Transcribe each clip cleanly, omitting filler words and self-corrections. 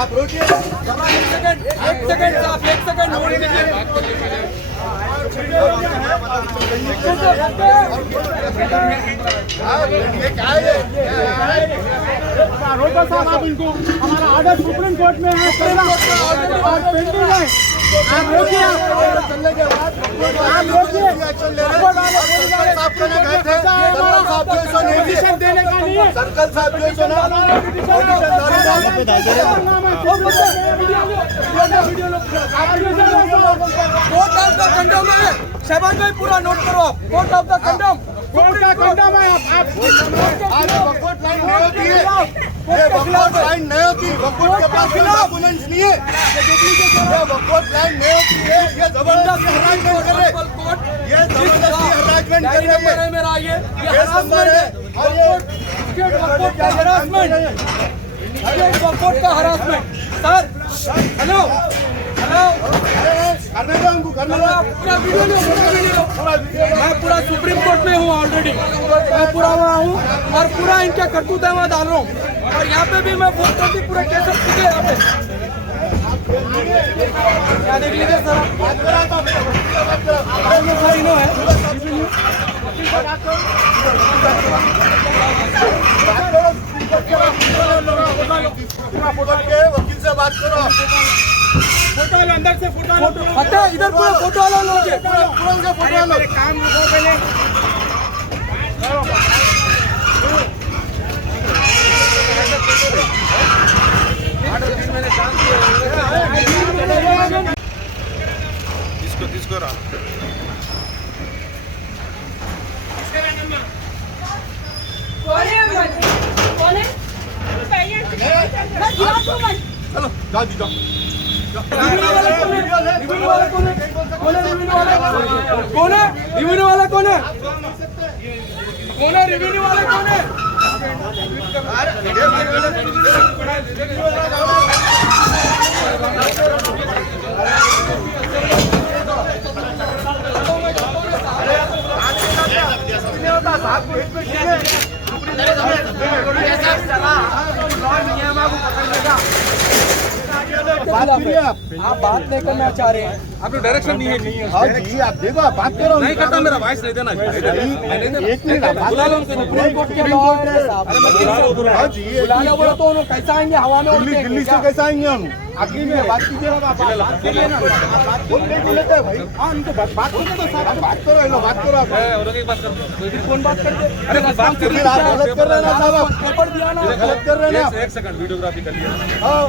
आप रोकिए, एक सेकंड आप एक सेकंड नोट कीजिए। रोका साहब, आप इनको, हमारा आर्डर सुप्रीम कोर्ट में है, पेंडिंग है। आप रोकिए, पिटीशन देने का नहीं है। सर्कल साहब जो है कोर्ट ऑफ द कंडम है। शहबाज भाई पूरा नोट करो आप। कोर्ट ऑफ द कंडम, कोर्ट का कंडम है। आप वकोट लाइन नहीं होती है, ये वकोट लाइन नहीं होती। वकोट के पास डॉक्यूमेंट्स नहीं है, ये वकोट लाइन नहीं होती है। ये जबरदस्ती हरासमेंट कर रहे, ये जबरदस्ती हरासमेंट कर रहे हैं। मेरा ये हरासमेंट है और ये स्टेट वकोट का हरासमेंट, स्टेट वकोट का हरासमेंट। सर हेलो करने दो हमको, करने दो। पूरा वीडियो लो। मैं पूरा सुप्रीम कोर्ट में हूँ ऑलरेडी, मैं पूरा वहाँ हूँ और पूरा इनका करतूत है मैं डाल रहा हूँ। और यहाँ पे भी मैं फोन करती पूरा कैसे है यहाँ पे। क्या देख लीजिए सर, वकील से बात करो। फोटो अंदर से फोटो हटा, इधर पूरा फोटो वाला लोग है, पूरा उनका फोटो वाला काम रुको पहले। इसको रहा चलो जाओ जी जाओ। कौन है रिव्यू वाला? कौन है रिव्यू वाला? कौन है? आप बात नहीं करना चाह रहे हैं, आपको डायरेक्शन नहीं है। हाँ जी, आप देखो, आप बात करो। नहीं करता, मेरा वॉइस नहीं देना। एक मिनट बुला लो सुप्रीम कोर्ट के हाँ जी, बुला लो। बोलो तो उन्होंने कैसा आएंगे, हवा में उड़ते दिल्ली से कैसे आएंगे हम? अगली में बात कीजिए, आप बात करिए ना। लेते हैं भाई। हाँ, उनको बात करो तो साहब, बात करो, लो बात करो। कौन बात करते? अरे बात कर गलत कर रहे हैं ना साहब, पेपर दिया ना, गलत कर रहे हैं ना। एक सेकंड वीडियोग्राफी कर लिया। हाँ,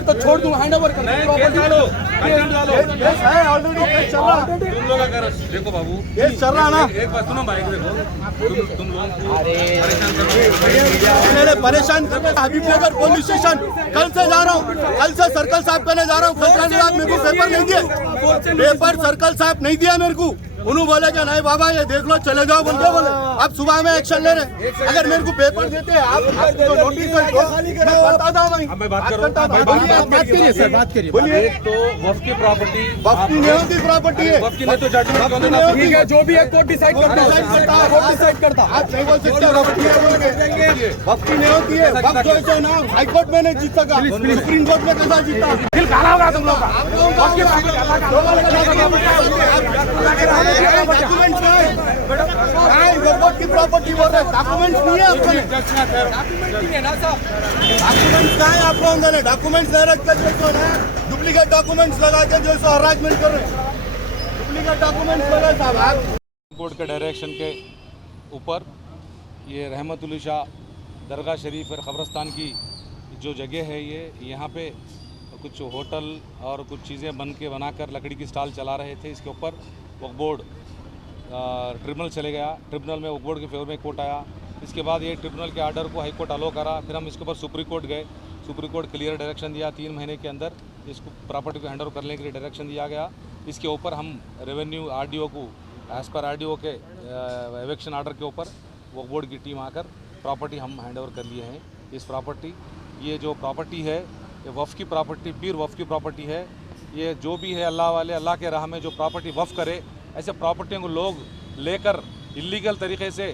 तो छोड़ दूं, हैंड ओवर कर नहीं, केस डालो, कंटेम्प्ट डालो। केस है ऑलरेडी, केस चल रहा है। तुम लोग अगर देखो बाबू, केस चल रहा है ना। एक बात सुनो, बाइक देखो, तुम लोग परेशान करो। मैंने परेशान करके हबीबनगर पुलिस स्टेशन कल से जा रहा हूँ, कल से सर्कल साहब कहने जा रहा हूँ। खतरा निवास मेरे को पेपर नहीं दिए, पेपर सर्कल साहब नहीं दिया मेरे को। उन्होंने बोले क्या नहीं बाबा ये देख लो चले जाओ, बोलते बोले अब सुबह में एक्शन ले रहे। अगर मेरे को पेपर देते आप तो नोटिस बताता हूँ। मैं बात कर रहा हूँ, बात करिए सर, बात करिए। बोलिए, एक तो वफ की प्रॉपर्टी, वफ की नहीं होती प्रॉपर्टी है। वफ की नहीं तो जजमेंट ठीक है, जो भी है कोर्ट डिसाइड करता आप नहीं बोल सकते प्रॉपर्टी है बोल के। वफ की नहीं होती है, वफ जो है ना हाई कोर्ट में नहीं जीत सका, सुप्रीम कोर्ट में कैसा जीता? दिल काला होगा तुम लोग का। डॉक्यूमेंट्स नहीं, वकोट की प्रॉपर्टी बोल रहे, डॉक्यूमेंट्स नहीं है आपने डॉक्यूमेंट्स कहाँ है आप लोगों ने डॉक्यूमेंट्स नहीं रखते जो है डुप्लीकेट डॉक्यूमेंट्स लगा के जो सो हरासमेंट कर रहे हैं डुप्लीकेट डॉक्यूमेंट्स लगा साहब आप बोर्ड के डायरेक्शन के ऊपर ये रहमतुल्लाह शाह दरगाह शरीफ और क़ब्रिस्तान की जो जगह है ये यहाँ पे कुछ होटल और कुछ चीज़ें बनाकर लकड़ी की स्टॉल चला रहे थे। इसके ऊपर वक्फ बोर्ड ट्रिब्यूनल चले गया, ट्रिब्यूनल में वक्फ बोर्ड के फेवर में कोर्ट आया। इसके बाद ये ट्रिब्यूनल के आर्डर को हाई कोर्ट अलो करा, फिर हम इसके ऊपर सुप्रीम कोर्ट गए, सुप्रीम कोर्ट क्लियर डायरेक्शन दिया 3 महीने के अंदर इसको प्रॉपर्टी को हैंड ओवर करने के लिए डायरेक्शन दिया गया। इसके ऊपर हम रेवेन्यू आरडीओ को एज़ पर आरडीओ के एविक्शन आर्डर के ऊपर वक्फ बोर्ड की टीम आकर प्रॉपर्टी हम हैंड ओवर कर लिए हैं। इस प्रॉपर्टी ये जो प्रॉपर्टी है ये वफ़ की प्रॉपर्टी पीर वफ़ की प्रॉपर्टी है। ये जो भी है अल्लाह वाले अल्लाह के राह में जो प्रॉपर्टी वफ़ करे ऐसे प्रॉपर्टियों को लोग लेकर इलीगल तरीके से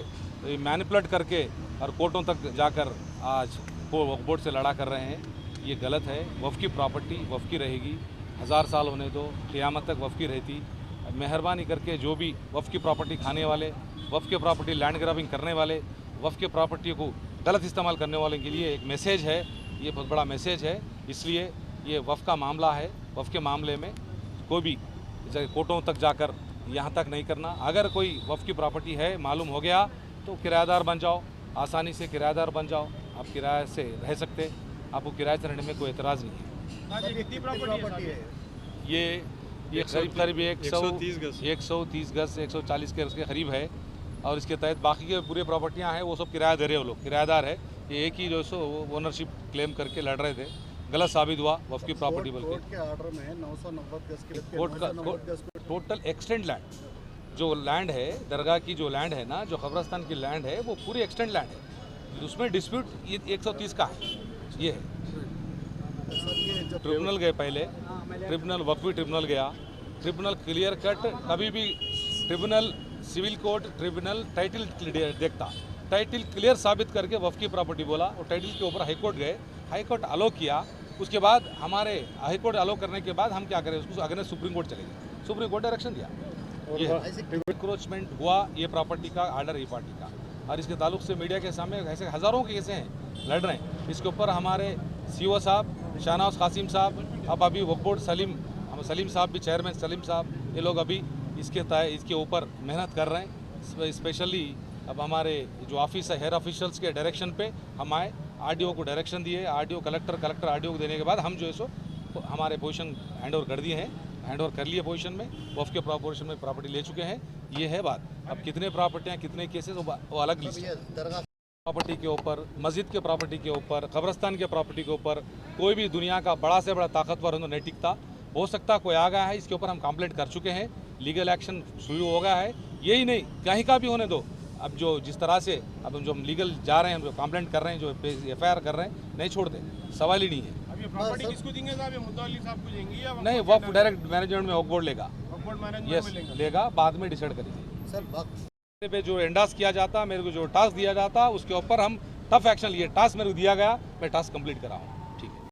मैनिपुलेट करके और कोर्टों तक जाकर आज वक्फ बोर्ड से लड़ा कर रहे हैं। ये गलत है। वफ़ की प्रॉपर्टी वफ़ की रहेगी, 1000 साल होने दो, क़यामत तक वफ़ की रहती। मेहरबानी करके जो भी वफ़ की प्रॉपर्टी खाने वाले, वफ़ की प्रॉपर्टी लैंड ग्रैबिंग करने वाले, वफ़ की प्रॉपर्टी को गलत इस्तेमाल करने वाले के लिए एक मैसेज है, ये बहुत बड़ा मैसेज है। इसलिए ये वफ़ का मामला है, वफ़ के मामले में कोई भी कोर्टों तक जाकर यहाँ तक नहीं करना। अगर कोई वफ़ की प्रॉपर्टी है मालूम हो गया तो किराएदार बन जाओ, आसानी से किराएदार बन जाओ, आप किराए से रह सकते, आपको किराए से रहने में कोई एतराज़ नहीं है। कितनी प्रॉपर्टी है ये करीब 130 गज 140 के उसके करीब है और इसके तहत बाकी के पूरे प्रॉपर्टियां हैं वो सब किराया दे रहे हो लोग, किराएदार है। ये एक ही जो सो ओनरशिप क्लेम करके लड़ रहे थे, गलत साबित हुआ वफ़ की प्रॉपर्टी बल्कि कोर्ट के ऑर्डर में 990 गज के कोर्ट का टोटल एक्सटेंड लैंड जो लैंड है दरगाह की जो लैंड है ना, जो क़ब्रिस्तान की लैंड है वो पूरी एक्सटेंड लैंड है, उसमें डिस्प्यूट ये 130 का है। ये है ट्रिब्यूनल गए पहले, ट्रिब्यूनल वक्फी ट्रिब्यूनल गया, ट्रिब्यूनल क्लियर कट, कभी भी tribunal civil court tribunal title देखता, टाइटल क्लियर साबित करके वफ़ की प्रॉपर्टी बोला और टाइटल के ऊपर हाई कोर्ट गए, हाई कोर्ट अलो किया। उसके बाद हमारे हाई कोर्ट अलो करने के बाद हम क्या करें, उसको अगेंस्ट सुप्रीम कोर्ट चले गए, सुप्रीम कोर्ट डायरेक्शन दिया। ये इंक्रोचमेंट हुआ, ये प्रॉपर्टी का आर्डर ई पार्टी का, और इसके ताल्लुक से मीडिया के सामने ऐसे हज़ारों के केसें हैं लड़ रहे हैं। इसके ऊपर हमारे सीओ साहब शाहनवाज कासिम साहब, अब अभी वक्फ बोर्ड सलीम साहब भी चेयरमैन सलीम साहब, ये लोग अभी इसके ऊपर मेहनत कर रहे हैं। स्पेशली अब हमारे जो ऑफिस है हेयर ऑफिशियल्स के डायरेक्शन पे हम आए, आरडीओ को डायरेक्शन दिए, आरडीओ कलेक्टर आरडीओ को देने के बाद हम जो है सो हमारे पोजीशन हैंड ओवर कर दिए हैं, हैंड ओवर कर लिए पोजीशन में, वफ़ के पोजीशन में प्रॉपर्टी ले चुके हैं। ये है बात। अब कितने प्रॉपर्टियाँ कितने केसेस वो अलग लिस्ट है। प्रॉपर्टी के ऊपर, मस्जिद के प्रॉपर्टी के ऊपर, क़ब्रिस्तान के प्रॉपर्टी के ऊपर कोई भी दुनिया का बड़ा से बड़ा ताकतवर नहीं टिकता। हो सकता कोई आ गया है, इसके ऊपर हम कंप्लेंट कर चुके हैं, लीगल एक्शन शुरू हो गया है। यही नहीं कहीं का भी होने दो, अब जो जिस तरह से अब हम जो लीगल जा रहे हैं, हम जो कंप्लेंट कर रहे हैं, जो एफआईआर कर रहे हैं, नहीं छोड़ते, सवाल ही नहीं है। अब ये प्रॉपर्टी किसको देंगे साहब, ये मुतल्लिक साहब को देंगे या नहीं, वक्फ डायरेक्ट मैनेजमेंट में वक्फ बोर्ड लेगा, वक्फ बोर्ड मैनेजमेंट यस में लेंगे? लेगा, बाद में डिसाइड करेंगे। सर वक्त पे जो एंडास किया जाता, मेरे को जो टास्क दिया जाता, उसके ऊपर हम टफ एक्शन लिए। टास्क मेरे को दिया गया, मैं टास्क कंप्लीट करा हूँ।